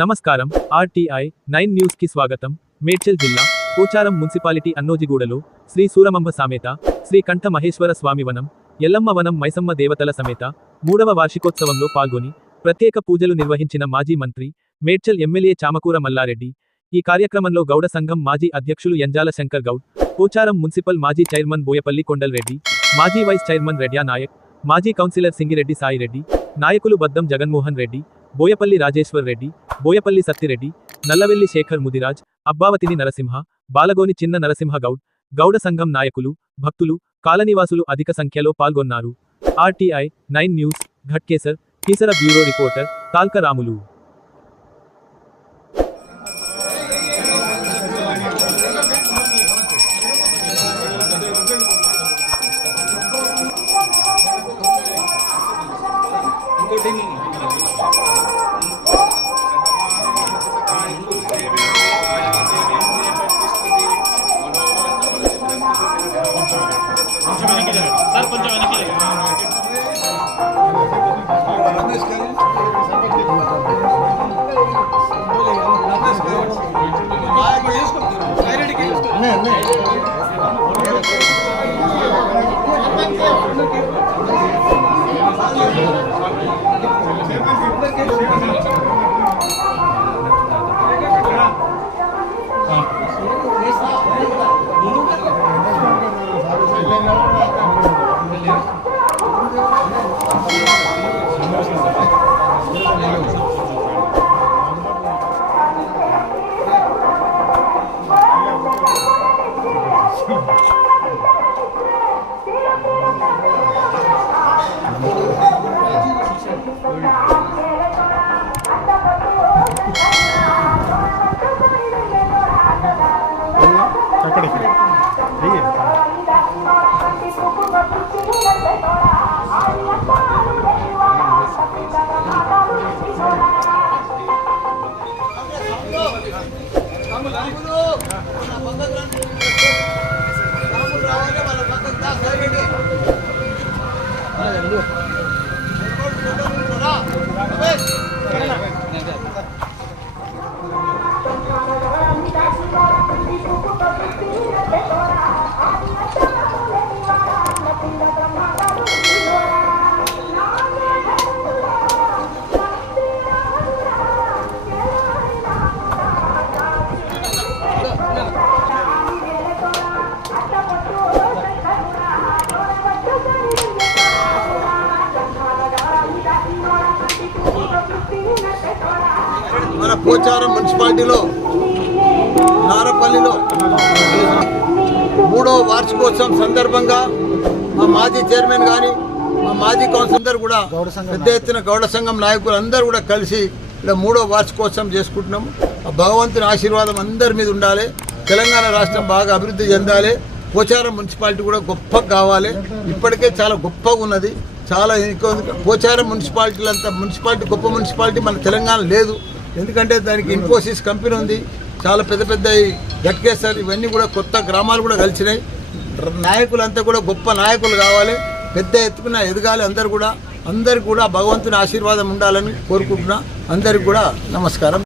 నమస్కారం. RTI 9 news కి స్వాగతం. మేడ్చల్ జిల్లా పోచారం మున్సిపాలిటీ అన్నోజిగూడలో శ్రీ సూరమంబ సామేత శ్రీ కంఠ మహేశ్వర స్వామి వనం ఎల్లమ్మ వనం మైసమ్మ దేవతల సమేత 3వ వార్షికోత్సవంలో పాల్గొని ప్రత్యేక పూజలు నిర్వహించిన మాజీ మంత్రి మేడ్చల్ ఎమ్మెల్యే చామకూర మల్లారెడ్డి. ఈ కార్యక్రమంలో గౌడ సంఘం మాజీ అధ్యక్షులు యంజాల శంకర్ గౌడ్, పోచారం మున్సిపల్ మాజీ చైర్మన్ బోయపల్లి కొండల్ రెడ్డి, మాజీ వైస్ చైర్మన్ రెడ్యా నాయక్, మాజీ కౌన్సిలర్ సింగిరెడ్డి సాయిరెడ్డి, నాయకులు బద్దం జగన్మోహన్ రెడ్డి, బోయపల్లి రాజేశ్వర్ రెడ్డి, బోయపల్లి సత్తిరెడ్డి, నల్లవెల్లి శేఖర్ ముదిరాజ్, అబ్బావతిని నరసింహ, బాలగోని చిన్న నరసింహ గౌడ్, గౌడ సంఘం నాయకులు, భక్తులు, కాలనీవాసులు అధిక సంఖ్యలో పాల్గొన్నారు. RTI 9 news Ghatkesar Keesara bureau reporter Talka Ramulu. మన పోచారం మున్సిపాలిటీలో నారపల్లిలో 3వ వార్షికోత్సవం సందర్భంగా మా మాజీ చైర్మన్ కానీ మా మాజీ కౌన్సిలర్ అందరూ కూడా పెద్ద ఎత్తున గౌడ సంఘం నాయకులు అందరూ కూడా కలిసి ఇలా 3వ వార్షికోత్సవం చేసుకుంటున్నాము. ఆ భగవంతుని ఆశీర్వాదం అందరి మీద ఉండాలి. తెలంగాణ రాష్ట్రం బాగా అభివృద్ధి చెందాలి. పోచారం మున్సిపాలిటీ కూడా గొప్పగా కావాలి. ఇప్పటికే చాలా గొప్పగా ఉన్నది. చాలా పోచారం మున్సిపాలిటీ గొప్ప మున్సిపాలిటీ మన తెలంగాణ లేదు. ఎందుకంటే దానికి ఇన్ఫోసిస్ కంపెనీ ఉంది. చాలా పెద్ద పెద్ద ఘట్కేసర్ ఇవన్నీ కూడా కొత్త గ్రామాలు కూడా కలిసినాయి. నాయకులంతా కూడా గొప్ప నాయకులు కావాలి. పెద్ద ఎత్తుకున్న ఎదగాలి. అందరికి కూడా భగవంతుని ఆశీర్వాదం ఉండాలని కోరుకుంటున్నా. అందరికి కూడా నమస్కారం.